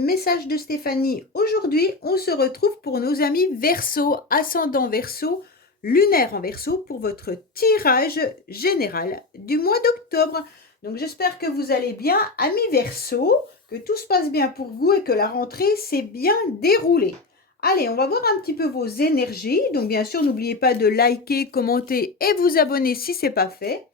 messages de Stéphanie. Aujourd'hui, on se retrouve pour nos amis Verseau, ascendant Verseau, lunaire en Verseau pour votre tirage général du mois d'octobre. Donc j'espère que vous allez bien, amis Verseau, que tout se passe bien pour vous et que la rentrée s'est bien déroulée. Allez, on va voir un petit peu vos énergies. Donc bien sûr, n'oubliez pas de liker, commenter et vous abonner si ce n'est pas fait.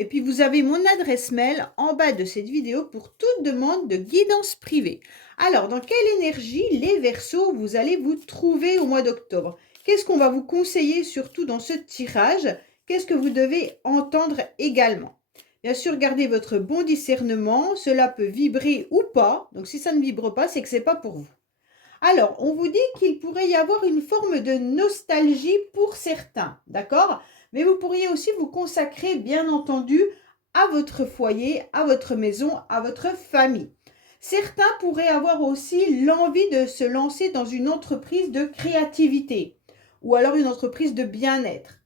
Et puis, vous avez mon adresse mail en bas de cette vidéo pour toute demande de guidance privée. Alors, dans quelle énergie, les Verseaux, vous allez vous trouver au mois d'octobre? Qu'est-ce qu'on va vous conseiller surtout dans ce tirage? Qu'est-ce que vous devez entendre également? Bien sûr, gardez votre bon discernement. Cela peut vibrer ou pas. Donc, si ça ne vibre pas, c'est que ce n'est pas pour vous. Alors, on vous dit qu'il pourrait y avoir une forme de nostalgie pour certains, d'accord? Mais vous pourriez aussi vous consacrer, bien entendu, à votre foyer, à votre maison, à votre famille. Certains pourraient avoir aussi l'envie de se lancer dans une entreprise de créativité ou alors une entreprise de bien-être.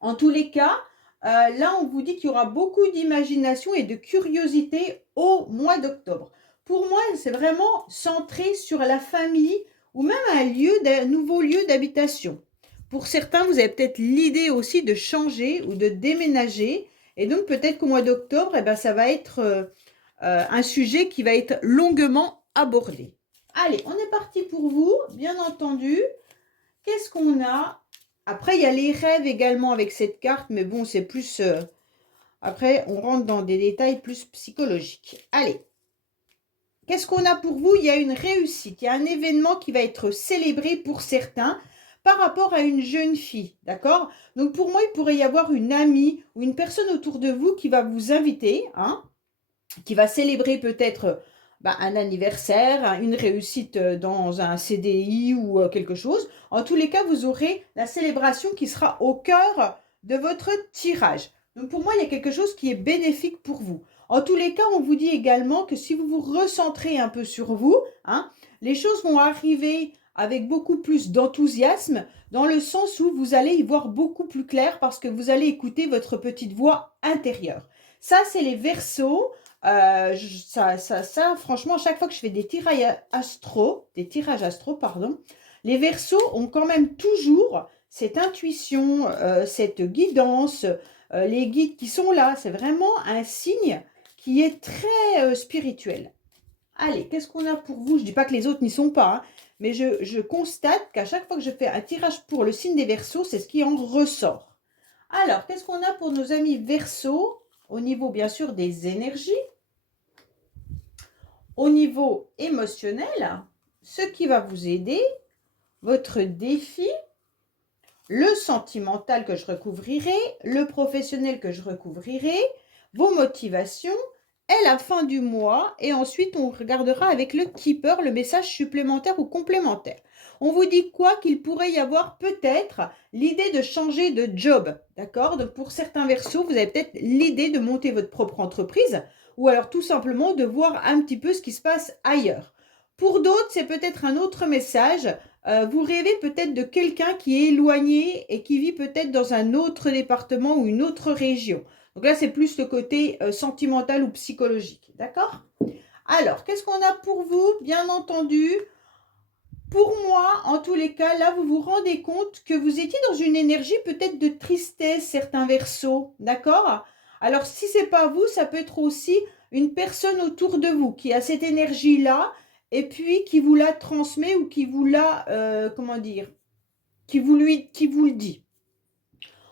En tous les cas, là, on vous dit qu'il y aura beaucoup d'imagination et de curiosité au mois d'octobre. Pour moi, c'est vraiment centré sur la famille ou même un nouveau lieu d'habitation. Pour certains, vous avez peut-être l'idée aussi de changer ou de déménager. Et donc, peut-être qu'au mois d'octobre, eh ben, ça va être un sujet qui va être longuement abordé. Allez, on est parti pour vous, bien entendu. Qu'est-ce qu'on a? Après, il y a les rêves également avec cette carte, mais bon, c'est plus... après, on rentre dans des détails plus psychologiques. Allez, qu'est-ce qu'on a pour vous? Il y a une réussite, il y a un événement qui va être célébré pour certains par rapport à une jeune fille, d'accord? Donc, pour moi, il pourrait y avoir une amie ou une personne autour de vous qui va vous inviter, hein, qui va célébrer peut-être un anniversaire, une réussite dans un CDI ou quelque chose. En tous les cas, vous aurez la célébration qui sera au cœur de votre tirage. Donc pour moi, il y a quelque chose qui est bénéfique pour vous. En tous les cas, on vous dit également que si vous vous recentrez un peu sur vous, hein, les choses vont arriver avec beaucoup plus d'enthousiasme, dans le sens où vous allez y voir beaucoup plus clair parce que vous allez écouter votre petite voix intérieure. Ça, c'est les Verseaux. Franchement, chaque fois que je fais des tirages astro, les Verseaux ont quand même toujours cette intuition, cette guidance, les guides qui sont là. C'est vraiment un signe qui est très spirituel. Allez, qu'est-ce qu'on a pour vous? Je ne dis pas que les autres n'y sont pas, hein, mais je constate qu'à chaque fois que je fais un tirage pour le signe des Verseaux, c'est ce qui en ressort. Alors, qu'est-ce qu'on a pour nos amis Verseaux au niveau, bien sûr, des énergies? Au niveau émotionnel, ce qui va vous aider, votre défi, le sentimental que je recouvrirai, le professionnel que je recouvrirai, vos motivations et la fin du mois. Et ensuite, on regardera avec le keeper le message supplémentaire ou complémentaire. On vous dit quoi? Qu'il pourrait y avoir peut-être l'idée de changer de job, d'accord? Donc pour certains Verseaux, vous avez peut-être l'idée de monter votre propre entreprise ou alors tout simplement de voir un petit peu ce qui se passe ailleurs. Pour d'autres, c'est peut-être un autre message. Vous rêvez peut-être de quelqu'un qui est éloigné et qui vit peut-être dans un autre département ou une autre région. Donc là, c'est plus le côté sentimental ou psychologique, d'accord? Alors, qu'est-ce qu'on a pour vous? Bien entendu, pour moi, en tous les cas, là, vous vous rendez compte que vous étiez dans une énergie peut-être de tristesse, certains Verseaux, d'accord? Alors, si ce n'est pas vous, ça peut être aussi une personne autour de vous qui a cette énergie-là et puis qui vous la transmet ou qui vous la, comment dire, qui vous le dit.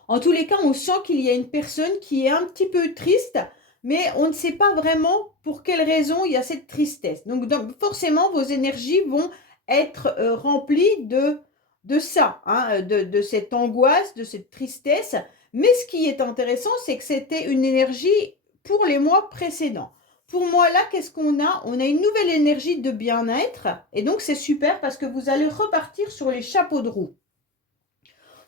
En tous les cas, on sent qu'il y a une personne qui est un petit peu triste, mais on ne sait pas vraiment pour quelle raison il y a cette tristesse. Donc forcément, vos énergies vont être remplies de ça, hein, de cette angoisse, de cette tristesse. Mais ce qui est intéressant, c'est que c'était une énergie pour les mois précédents. Pour moi, là, qu'est-ce qu'on a? On a une nouvelle énergie de bien-être. Et donc, c'est super parce que vous allez repartir sur les chapeaux de roue.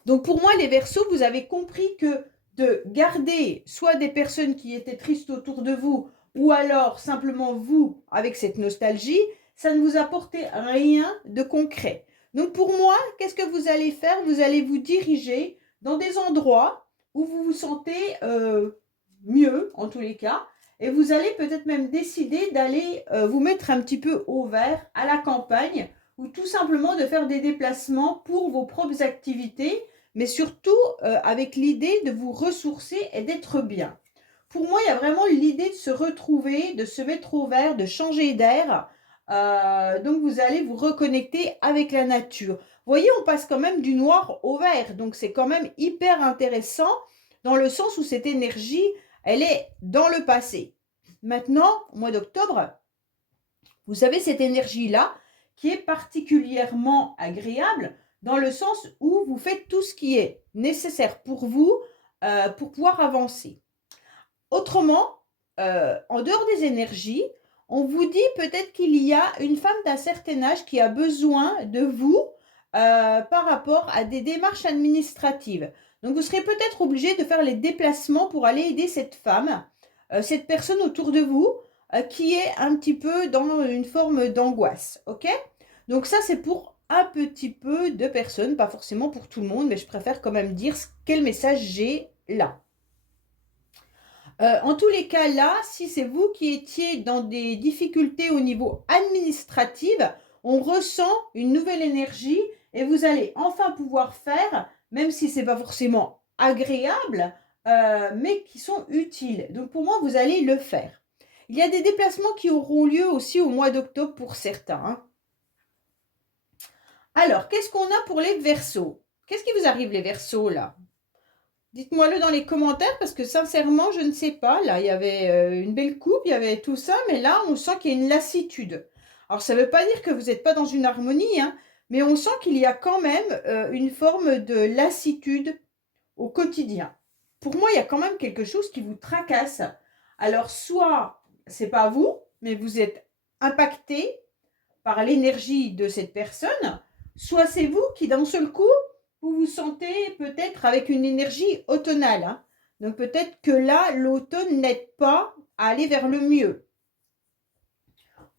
Donc pour moi, les Verseaux, vous avez compris que de garder soit des personnes qui étaient tristes autour de vous, ou alors simplement vous avec cette nostalgie, ça ne vous apportait rien de concret. Donc pour moi, qu'est-ce que vous allez faire? Vous allez vous diriger dans des endroits où vous vous sentez mieux, en tous les cas, et vous allez peut-être même décider d'aller vous mettre un petit peu au vert à la campagne ou tout simplement de faire des déplacements pour vos propres activités, mais surtout avec l'idée de vous ressourcer et d'être bien. Pour moi, il y a vraiment l'idée de se retrouver, de se mettre au vert, de changer d'air. Donc, vous allez vous reconnecter avec la nature. Vous voyez, on passe quand même du noir au vert. Donc, c'est quand même hyper intéressant dans le sens où cette énergie, elle est dans le passé. Maintenant, au mois d'octobre, vous avez cette énergie-là qui est particulièrement agréable dans le sens où vous faites tout ce qui est nécessaire pour vous pour pouvoir avancer. Autrement, en dehors des énergies, on vous dit peut-être qu'il y a une femme d'un certain âge qui a besoin de vous par rapport à des démarches administratives. Donc, vous serez peut-être obligé de faire les déplacements pour aller aider cette femme, cette personne autour de vous qui est un petit peu dans une forme d'angoisse. Ok? Donc, ça, c'est pour un petit peu de personnes, pas forcément pour tout le monde, mais je préfère quand même dire quel message j'ai là. En tous les cas, là, si c'est vous qui étiez dans des difficultés au niveau administratif, on ressent une nouvelle énergie et vous allez enfin pouvoir faire, même si ce n'est pas forcément agréable, mais qui sont utiles. Donc pour moi, vous allez le faire. Il y a des déplacements qui auront lieu aussi au mois d'octobre pour certains. Hein. Alors, qu'est-ce qu'on a pour les Verseaux? Qu'est-ce qui vous arrive les Verseaux là? Dites-moi-le dans les commentaires parce que sincèrement, je ne sais pas. Là, il y avait une belle coupe, il y avait tout ça, mais là, on sent qu'il y a une lassitude. Alors, ça ne veut pas dire que vous n'êtes pas dans une harmonie, hein, mais on sent qu'il y a quand même une forme de lassitude au quotidien. Pour moi, il y a quand même quelque chose qui vous tracasse. Alors, soit c'est pas vous, mais vous êtes impacté par l'énergie de cette personne, soit c'est vous qui, d'un seul coup, vous vous sentez peut-être avec une énergie automnale. Hein. Donc peut-être que là, l'automne n'aide pas à aller vers le mieux.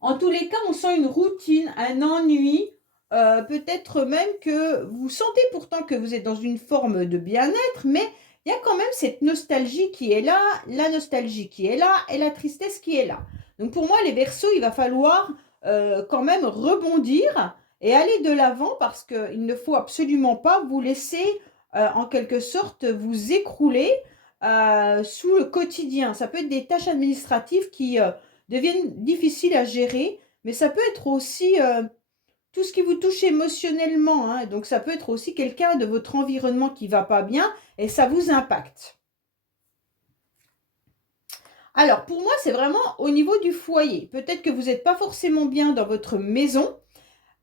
En tous les cas, on sent une routine, un ennui, peut-être même que vous sentez pourtant que vous êtes dans une forme de bien-être, mais il y a quand même cette nostalgie qui est là, la nostalgie qui est là et la tristesse qui est là. Donc pour moi, les Verseaux, il va falloir quand même rebondir et aller de l'avant parce qu'il ne faut absolument pas vous laisser en quelque sorte vous écrouler sous le quotidien. Ça peut être des tâches administratives qui deviennent difficiles à gérer, mais ça peut être aussi tout ce qui vous touche émotionnellement. Hein. Donc ça peut être aussi quelqu'un de votre environnement qui ne va pas bien et ça vous impacte. Alors pour moi, c'est vraiment au niveau du foyer. Peut-être que vous n'êtes pas forcément bien dans votre maison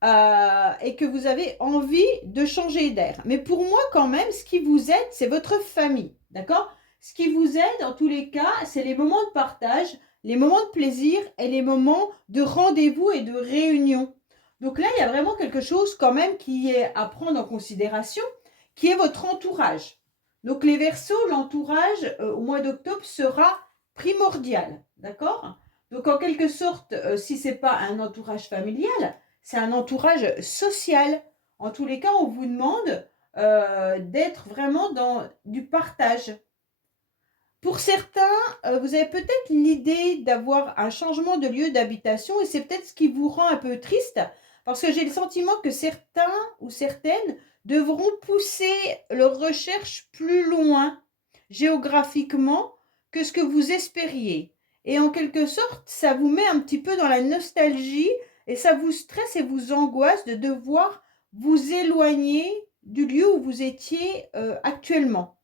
et que vous avez envie de changer d'air. Mais pour moi, quand même, ce qui vous aide, c'est votre famille. D'accord? Ce qui vous aide, en tous les cas, c'est les moments de partage, les moments de plaisir et les moments de rendez-vous et de réunion. Donc là, il y a vraiment quelque chose quand même qui est à prendre en considération, qui est votre entourage. Donc les Verseaux, l'entourage au mois d'octobre sera primordial. D'accord? Donc en quelque sorte, si ce n'est pas un entourage familial, c'est un entourage social. En tous les cas, on vous demande d'être vraiment dans du partage. Pour certains, vous avez peut-être l'idée d'avoir un changement de lieu d'habitation et c'est peut-être ce qui vous rend un peu triste parce que j'ai le sentiment que certains ou certaines devront pousser leurs recherches plus loin géographiquement que ce que vous espériez. Et en quelque sorte, ça vous met un petit peu dans la nostalgie et ça vous stresse et vous angoisse de devoir vous éloigner du lieu où vous étiez actuellement.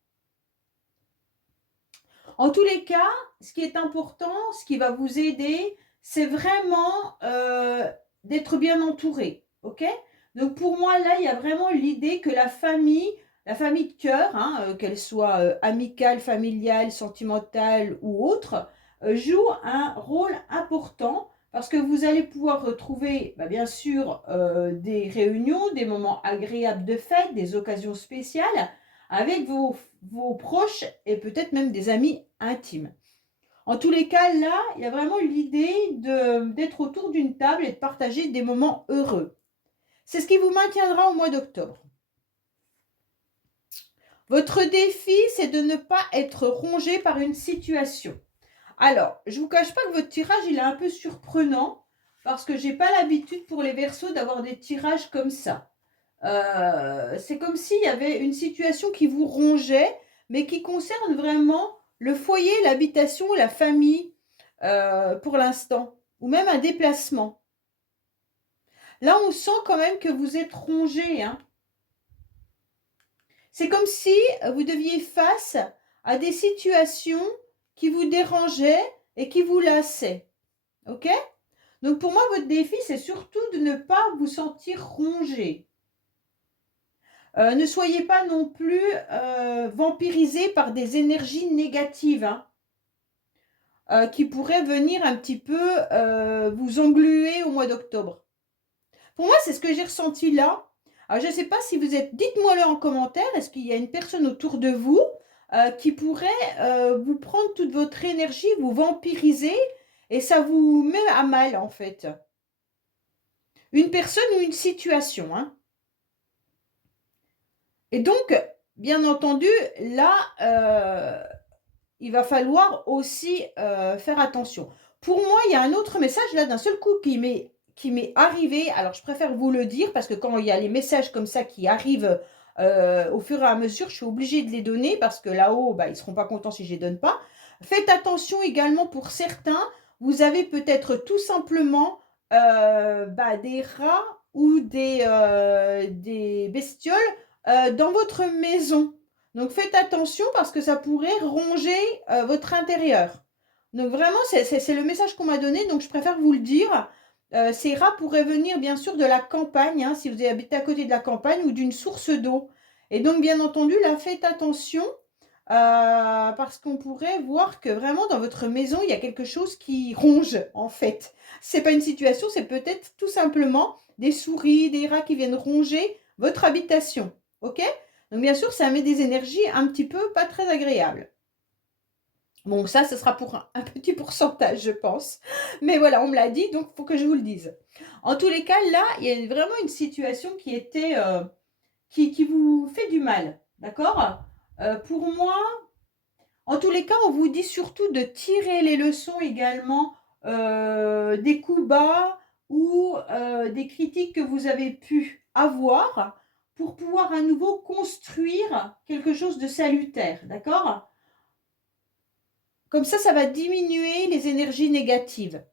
En tous les cas, ce qui est important, ce qui va vous aider, c'est vraiment d'être bien entouré. Ok? Donc pour moi, là, il y a vraiment l'idée que la famille de cœur, hein, qu'elle soit amicale, familiale, sentimentale ou autre, joue un rôle important parce que vous allez pouvoir retrouver, bien sûr, des réunions, des moments agréables de fête, des occasions spéciales avec vos proches et peut-être même des amis intimes. En tous les cas, là, il y a vraiment l'idée d'être autour d'une table et de partager des moments heureux. C'est ce qui vous maintiendra au mois d'octobre. Votre défi, c'est de ne pas être rongé par une situation. Alors, je ne vous cache pas que votre tirage, il est un peu surprenant parce que j'ai pas l'habitude pour les Verseaux d'avoir des tirages comme ça. C'est comme s'il y avait une situation qui vous rongeait, mais qui concerne vraiment le foyer, l'habitation, la famille, pour l'instant, ou même un déplacement. Là, on sent quand même que vous êtes rongé, hein. C'est comme si vous deviez face à des situations qui vous dérangeaient et qui vous lassaient. Ok? Donc pour moi, votre défi, c'est surtout de ne pas vous sentir rongé. Ne soyez pas non plus vampirisé par des énergies négatives, hein, qui pourraient venir un petit peu vous engluer au mois d'octobre. Pour moi, c'est ce que j'ai ressenti là. Alors, je ne sais pas si vous êtes... Dites-moi-le en commentaire. Est-ce qu'il y a une personne autour de vous qui pourrait vous prendre toute votre énergie, vous vampiriser et ça vous met à mal, en fait. Une personne ou une situation, hein. Et donc, bien entendu, là, il va falloir aussi faire attention. Pour moi, il y a un autre message là d'un seul coup qui m'est arrivé. Alors, je préfère vous le dire parce que quand il y a les messages comme ça qui arrivent au fur et à mesure, je suis obligée de les donner parce que là-haut, bah, ils ne seront pas contents si je ne les donne pas. Faites attention également pour certains. Vous avez peut-être tout simplement des rats ou des bestioles dans votre maison. Donc faites attention parce que ça pourrait ronger votre intérieur. Donc vraiment, c'est le message qu'on m'a donné, donc je préfère vous le dire. Ces rats pourraient venir bien sûr de la campagne, hein, si vous habitez à côté de la campagne ou d'une source d'eau. Et donc bien entendu, là, faites attention parce qu'on pourrait voir que vraiment dans votre maison, il y a quelque chose qui ronge en fait. C'est pas une situation, c'est peut-être tout simplement des souris, des rats qui viennent ronger votre habitation. Ok? Donc bien sûr, ça met des énergies un petit peu pas très agréables. Bon, ça, ce sera pour un petit pourcentage, je pense. Mais voilà, on me l'a dit, donc il faut que je vous le dise. En tous les cas, là, il y a vraiment une situation qui était qui vous fait du mal. D'accord? Pour moi, en tous les cas, on vous dit surtout de tirer les leçons également des coups bas ou des critiques que vous avez pu avoir pour pouvoir à nouveau construire quelque chose de salutaire. D'accord? Comme ça va diminuer les énergies négatives.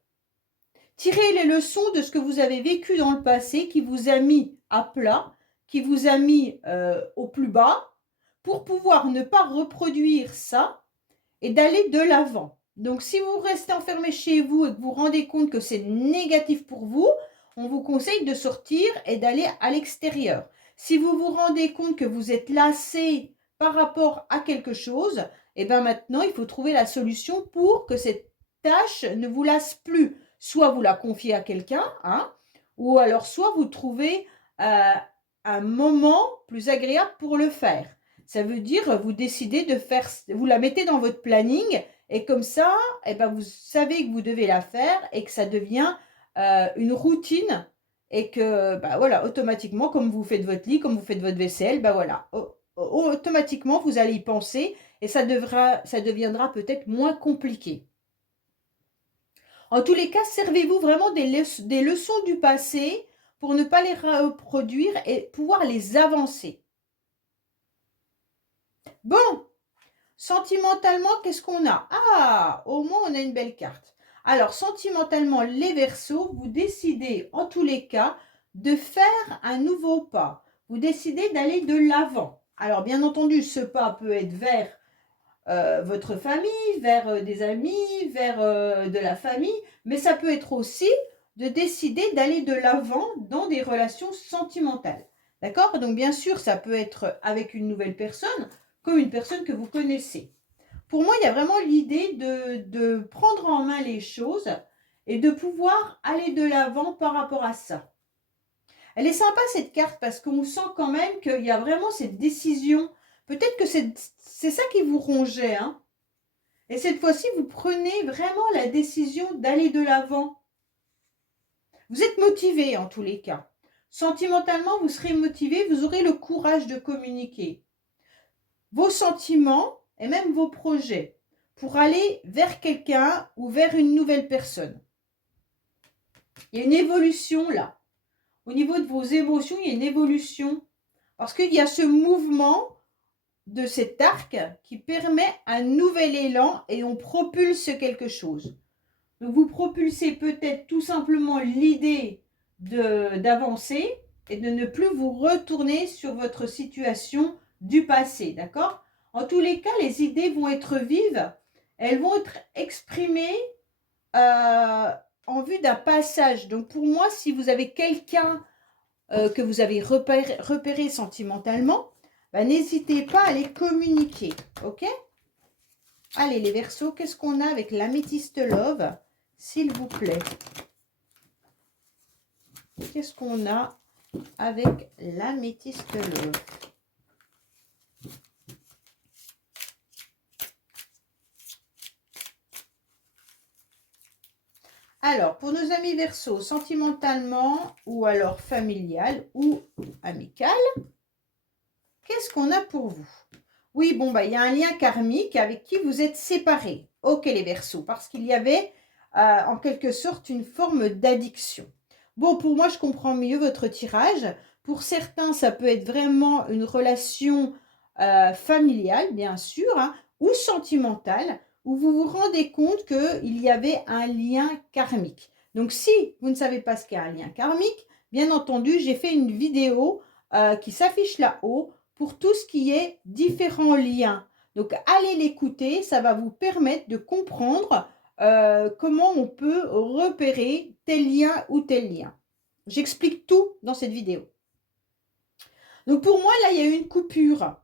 Tirez les leçons de ce que vous avez vécu dans le passé qui vous a mis à plat, qui vous a mis au plus bas, pour pouvoir ne pas reproduire ça et d'aller de l'avant. Donc, si vous restez enfermé chez vous et que vous vous rendez compte que c'est négatif pour vous, on vous conseille de sortir et d'aller à l'extérieur. Si vous vous rendez compte que vous êtes lassé par rapport à quelque chose, et bien maintenant, il faut trouver la solution pour que cette tâche ne vous lasse plus. Soit vous la confiez à quelqu'un, hein, ou alors soit vous trouvez un moment plus agréable pour le faire. Ça veut dire, vous décidez de faire, vous la mettez dans votre planning et comme ça, eh ben, vous savez que vous devez la faire et que ça devient une routine et que, bah, voilà, automatiquement, comme vous faites votre lit, comme vous faites votre vaisselle, bah, voilà, automatiquement, vous allez y penser et ça deviendra peut-être moins compliqué. En tous les cas, servez-vous vraiment des leçons du passé pour ne pas les reproduire et pouvoir les avancer. Bon, sentimentalement, qu'est-ce qu'on a? Ah, au moins, on a une belle carte. Alors, sentimentalement, les Verseaux, vous décidez, en tous les cas, de faire un nouveau pas. Vous décidez d'aller de l'avant. Alors, bien entendu, ce pas peut être vers votre famille, vers des amis, vers de la famille, mais ça peut être aussi de décider d'aller de l'avant dans des relations sentimentales. D'accord? Donc, bien sûr, ça peut être avec une nouvelle personne, comme une personne que vous connaissez. Pour moi, il y a vraiment l'idée de prendre en main les choses et de pouvoir aller de l'avant par rapport à ça. Elle est sympa cette carte parce qu'on sent quand même qu'il y a vraiment cette décision. Peut-être que c'est ça qui vous rongeait, hein. Et cette fois-ci, vous prenez vraiment la décision d'aller de l'avant. Vous êtes motivé en tous les cas. Sentimentalement, vous serez motivé, vous aurez le courage de communiquer vos sentiments et même vos projets. pour aller vers quelqu'un ou vers une nouvelle personne. Il y a une évolution là. Au niveau de vos émotions, il y a une évolution. Parce qu'il y a ce mouvement de cet arc qui permet un nouvel élan et on propulse quelque chose. Donc vous propulsez peut-être tout simplement l'idée d'avancer et de ne plus vous retourner sur votre situation du passé, d'accord? En tous les cas, les idées vont être vives, elles vont être exprimées en vue d'un passage. Donc pour moi, si vous avez quelqu'un que vous avez repéré sentimentalement, bah, n'hésitez pas à les communiquer, ok? Allez les Verseaux, qu'est-ce qu'on a avec l'améthyste love, s'il vous plaît? Qu'est-ce qu'on a avec l'améthyste love? Alors, pour nos amis Verseaux, sentimentalement ou alors familial ou amical, qu'est-ce qu'on a pour vous? Oui, bon, bah, il y a un lien karmique avec qui vous êtes séparés. Ok, les Verseaux, parce qu'il y avait en quelque sorte une forme d'addiction. Bon, pour moi, je comprends mieux votre tirage. Pour certains, ça peut être vraiment une relation familiale, bien sûr, hein, ou sentimentale, où vous vous rendez compte qu'il y avait un lien karmique. Donc, si vous ne savez pas ce qu'est un lien karmique, bien entendu, j'ai fait une vidéo qui s'affiche là-haut pour tout ce qui est différents liens. Donc, allez l'écouter, ça va vous permettre de comprendre comment on peut repérer tel lien ou tel lien. J'explique tout dans cette vidéo. Donc, pour moi, là, il y a eu une coupure.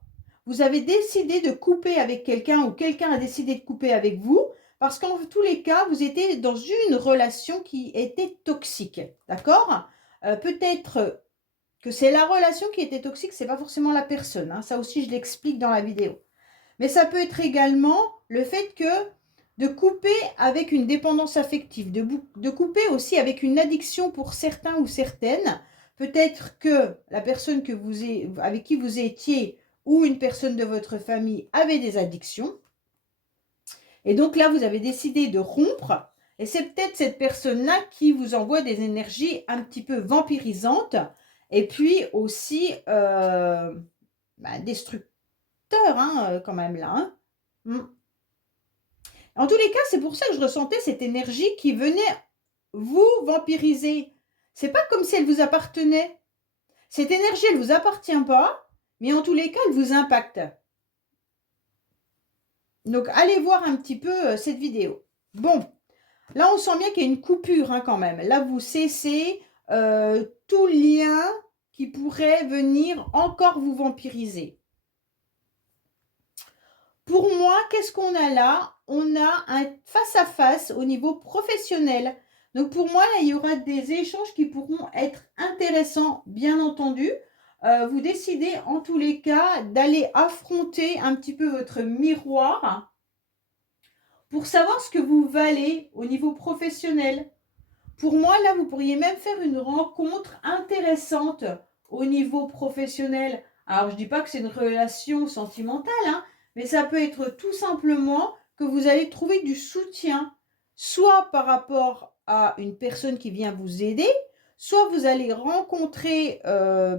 Vous avez décidé de couper avec quelqu'un ou quelqu'un a décidé de couper avec vous parce qu'en tous les cas, vous étiez dans une relation qui était toxique. D'accord? Peut-être que c'est la relation qui était toxique, c'est pas forcément la personne. Hein. Ça aussi, je l'explique dans la vidéo. Mais ça peut être également le fait que de couper avec une dépendance affective, de couper aussi avec une addiction pour certains ou certaines. Peut-être que la personne avec qui vous étiez ou une personne de votre famille avait des addictions. Et donc là, vous avez décidé de rompre. Et c'est peut-être cette personne-là qui vous envoie des énergies un petit peu vampirisantes et puis aussi destructeurs, hein, quand même là. Hein. En tous les cas, c'est pour ça que je ressentais cette énergie qui venait vous vampiriser. C'est pas comme si elle vous appartenait. Cette énergie, elle ne vous appartient pas, mais en tous les cas, elle vous impacte. Donc, allez voir un petit peu cette vidéo. Bon, là, on sent bien qu'il y a une coupure hein, quand même. Là, vous cessez tout lien qui pourrait venir encore vous vampiriser. Pour moi, qu'est-ce qu'on a là? On a un face-à-face au niveau professionnel. Donc pour moi, là, il y aura des échanges qui pourront être intéressants, bien entendu. Vous décidez en tous les cas d'aller affronter un petit peu votre miroir pour savoir ce que vous valez au niveau professionnel. Pour moi, là, vous pourriez même faire une rencontre intéressante au niveau professionnel. Alors, je ne dis pas que c'est une relation sentimentale, hein, mais ça peut être tout simplement que vous allez trouver du soutien, soit par rapport à une personne qui vient vous aider, soit vous allez rencontrer,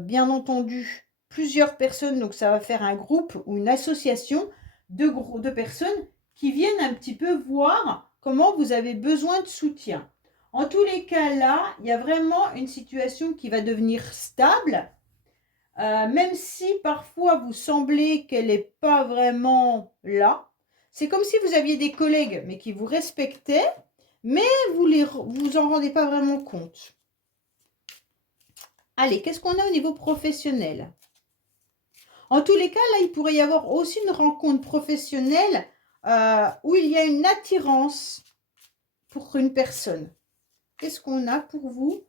bien entendu, plusieurs personnes, donc ça va faire un groupe ou une association de personnes qui viennent un petit peu voir comment vous avez besoin de soutien. En tous les cas, là, il y a vraiment une situation qui va devenir stable, même si parfois vous semblez qu'elle n'est pas vraiment là. C'est comme si vous aviez des collègues, mais qui vous respectaient, mais vous en rendez pas vraiment compte. Allez, qu'est-ce qu'on a au niveau professionnel? En tous les cas, là, il pourrait y avoir aussi une rencontre professionnelle où il y a une attirance pour une personne. Qu'est-ce qu'on a pour vous?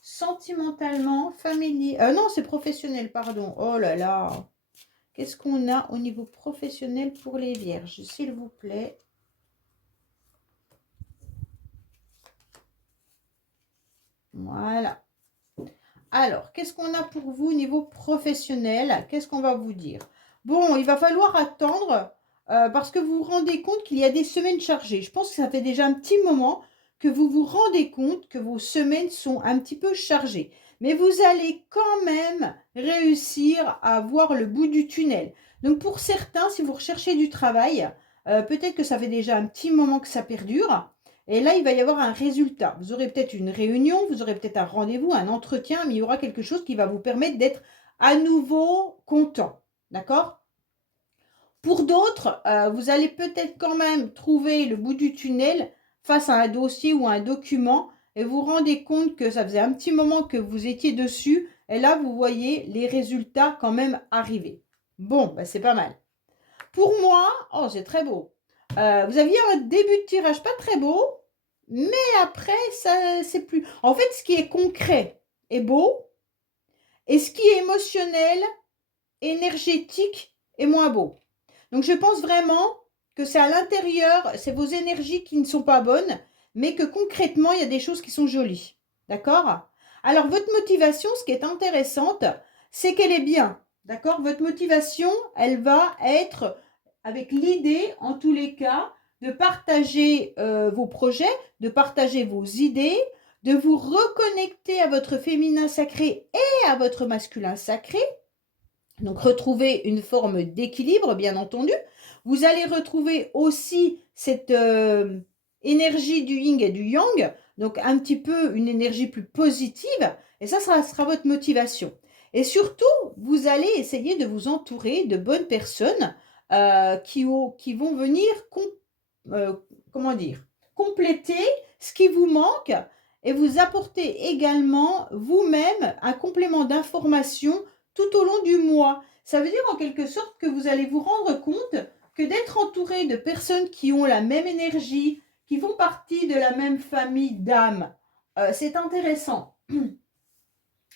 Sentimentalement, familier. Non, c'est professionnel, pardon. Oh là là. Qu'est-ce qu'on a au niveau professionnel pour les vierges, s'il vous plaît? Voilà. Alors, qu'est-ce qu'on a pour vous au niveau professionnel? Qu'est-ce qu'on va vous dire? Bon, il va falloir attendre parce que vous vous rendez compte qu'il y a des semaines chargées. Je pense que ça fait déjà un petit moment que vous vous rendez compte que vos semaines sont un petit peu chargées. Mais vous allez quand même réussir à voir le bout du tunnel. Donc pour certains, si vous recherchez du travail, peut-être que ça fait déjà un petit moment que ça perdure. Et là, il va y avoir un résultat. Vous aurez peut-être une réunion, vous aurez peut-être un rendez-vous, un entretien, mais il y aura quelque chose qui va vous permettre d'être à nouveau content. D'accord? Pour d'autres, vous allez peut-être quand même trouver le bout du tunnel face à un dossier ou un document et vous vous rendez compte que ça faisait un petit moment que vous étiez dessus et là, vous voyez les résultats quand même arriver. Bon, bah, c'est pas mal. Pour moi, oh, c'est très beau. Vous aviez un début de tirage pas très beau, mais après, ça, c'est plus. En fait, ce qui est concret est beau et ce qui est émotionnel, énergétique est moins beau. Donc, je pense vraiment que c'est à l'intérieur, c'est vos énergies qui ne sont pas bonnes, mais que concrètement, il y a des choses qui sont jolies. D'accord? Alors, votre motivation, ce qui est intéressante, c'est qu'elle est bien. D'accord? Votre motivation, elle va être avec l'idée, en tous les cas, de partager vos projets, de partager vos idées, de vous reconnecter à votre féminin sacré et à votre masculin sacré. Donc, retrouver une forme d'équilibre, bien entendu. Vous allez retrouver aussi cette énergie du yin et du yang, donc un petit peu une énergie plus positive, et ça sera votre motivation. Et surtout, vous allez essayer de vous entourer de bonnes personnes qui vont venir, comment dire, compléter ce qui vous manque et vous apporter également vous-même un complément d'information tout au long du mois. Ça veut dire en quelque sorte que vous allez vous rendre compte que d'être entouré de personnes qui ont la même énergie, qui font partie de la même famille d'âmes, c'est intéressant.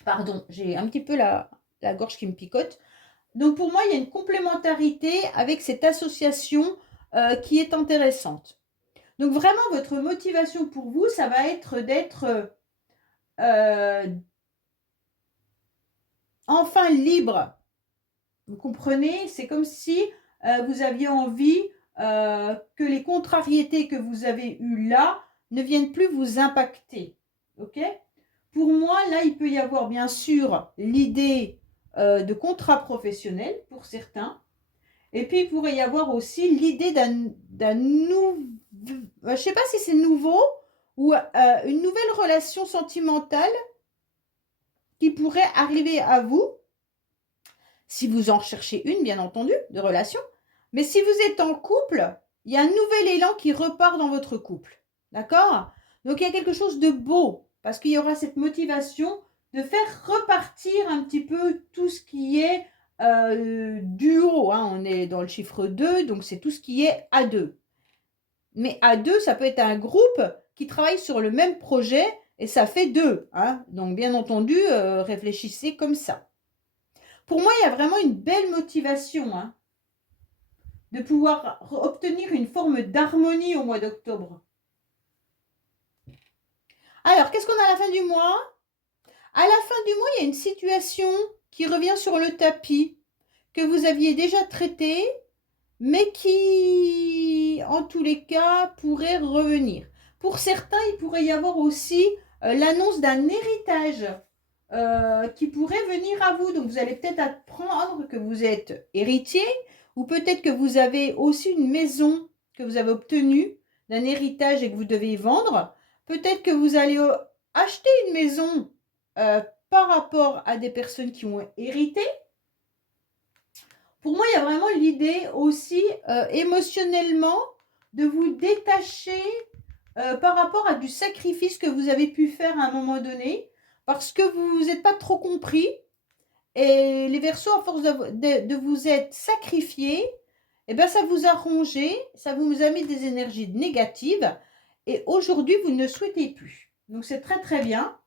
Pardon, j'ai un petit peu la gorge qui me picote. Donc pour moi, il y a une complémentarité avec cette association qui est intéressante. Donc vraiment, votre motivation pour vous, ça va être d'être enfin libre. Vous comprenez? C'est comme si vous aviez envie que les contrariétés que vous avez eues là ne viennent plus vous impacter. Ok? Pour moi, là, il peut y avoir bien sûr l'idée de contrat professionnel pour certains. Et puis, il pourrait y avoir aussi l'idée d'un nouveau, je ne sais pas si c'est nouveau, ou une nouvelle relation sentimentale qui pourrait arriver à vous, si vous en recherchez une, bien entendu, de relation. Mais si vous êtes en couple, il y a un nouvel élan qui repart dans votre couple. D'accord? Donc, il y a quelque chose de beau, parce qu'il y aura cette motivation de faire repartir un petit peu tout ce qui est duo. Hein. On est dans le chiffre 2, donc c'est tout ce qui est à deux. Mais à deux, ça peut être un groupe qui travaille sur le même projet et ça fait deux. Hein. Donc, bien entendu, réfléchissez comme ça. Pour moi, il y a vraiment une belle motivation hein, de pouvoir obtenir une forme d'harmonie au mois d'octobre. Alors, qu'est-ce qu'on a à la fin du mois? À la fin du mois, il y a une situation qui revient sur le tapis, que vous aviez déjà traitée, mais qui, en tous les cas, pourrait revenir. Pour certains, il pourrait y avoir aussi l'annonce d'un héritage qui pourrait venir à vous. Donc, vous allez peut-être apprendre que vous êtes héritier ou peut-être que vous avez aussi une maison que vous avez obtenue d'un héritage et que vous devez vendre. Peut-être que vous allez acheter une maison par rapport à des personnes qui ont hérité. Pour moi, il y a vraiment l'idée aussi émotionnellement de vous détacher par rapport à du sacrifice que vous avez pu faire à un moment donné parce que vous n'êtes pas trop compris et les Verseaux, à force de vous être sacrifiés, eh bien, ça vous a rongé, ça vous a mis des énergies négatives et aujourd'hui, vous ne souhaitez plus. Donc, c'est très très bien.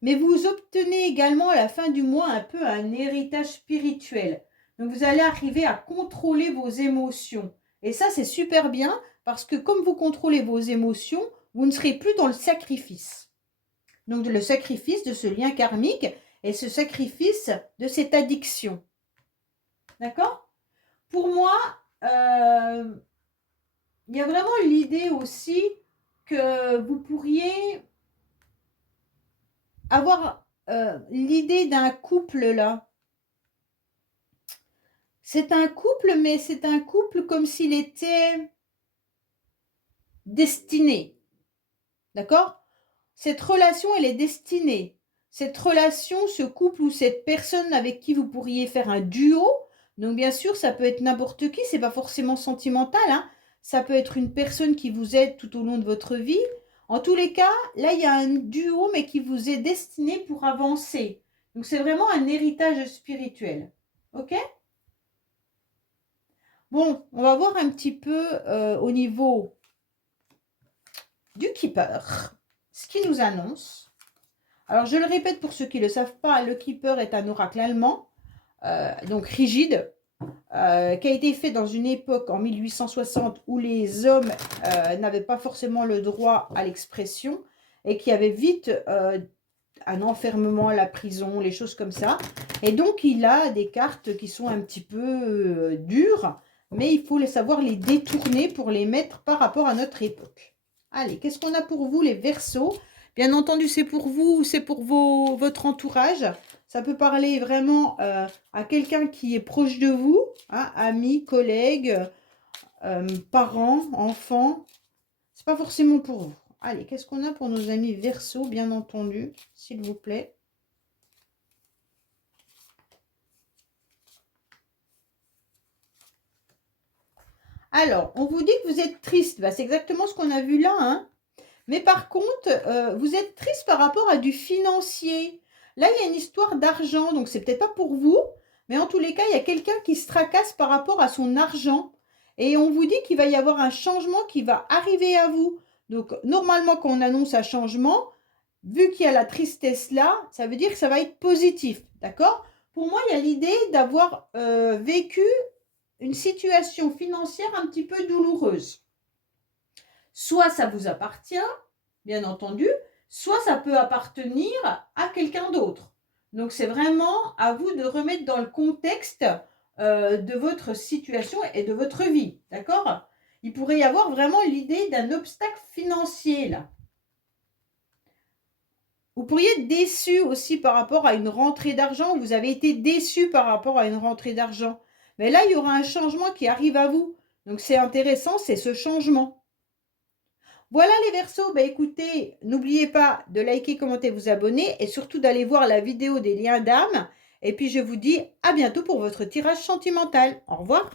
Mais vous obtenez également à la fin du mois un peu un héritage spirituel. Donc, vous allez arriver à contrôler vos émotions. Et ça, c'est super bien parce que comme vous contrôlez vos émotions, vous ne serez plus dans le sacrifice. Donc, le sacrifice de ce lien karmique et ce sacrifice de cette addiction. D'accord? Pour moi, il y a vraiment l'idée aussi que vous pourriez avoir l'idée d'un couple là. C'est un couple, mais c'est un couple comme s'il était destiné. D'accord? Cette relation, elle est destinée. Cette relation, ce couple ou cette personne avec qui vous pourriez faire un duo, donc bien sûr, ça peut être n'importe qui, c'est pas forcément sentimental, hein. Ça peut être une personne qui vous aide tout au long de votre vie. En tous les cas, là, il y a un duo, mais qui vous est destiné pour avancer. Donc c'est vraiment un héritage spirituel. Ok? Bon, on va voir un petit peu au niveau du keeper, ce qu'il nous annonce. Alors, je le répète pour ceux qui ne le savent pas, le keeper est un oracle allemand, donc rigide, qui a été fait dans une époque en 1860 où les hommes n'avaient pas forcément le droit à l'expression et qui avait vite un enfermement, la prison, les choses comme ça. Et donc, il a des cartes qui sont un petit peu dures, mais il faut savoir les détourner pour les mettre par rapport à notre époque. Allez, qu'est-ce qu'on a pour vous, les Verseaux? Bien entendu, c'est pour vous ou c'est pour votre entourage. Ça peut parler vraiment à quelqu'un qui est proche de vous, hein, amis, collègues, parents, enfants. C'est pas forcément pour vous. Allez, qu'est-ce qu'on a pour nos amis Verseaux, bien entendu, s'il vous plaît? Alors, on vous dit que vous êtes triste. Bah, c'est exactement ce qu'on a vu là, hein. Mais par contre, vous êtes triste par rapport à du financier. Là, il y a une histoire d'argent, donc c'est peut-être pas pour vous, mais en tous les cas, il y a quelqu'un qui se tracasse par rapport à son argent. Et on vous dit qu'il va y avoir un changement qui va arriver à vous. Donc, normalement, quand on annonce un changement, vu qu'il y a la tristesse là, ça veut dire que ça va être positif. D'accord? Pour moi, il y a l'idée d'avoir vécu une situation financière un petit peu douloureuse. Soit ça vous appartient, bien entendu, soit ça peut appartenir à quelqu'un d'autre. Donc, c'est vraiment à vous de remettre dans le contexte de votre situation et de votre vie. D'accord? Il pourrait y avoir vraiment l'idée d'un obstacle financier là. Vous pourriez être déçu aussi par rapport à une rentrée d'argent. Vous avez été déçu par rapport à une rentrée d'argent. Mais là, il y aura un changement qui arrive à vous. Donc, c'est intéressant, c'est ce changement. Voilà les Verseaux, bah écoutez, n'oubliez pas de liker, commenter, vous abonner et surtout d'aller voir la vidéo des liens d'âme. Et puis je vous dis à bientôt pour votre tirage sentimental. Au revoir.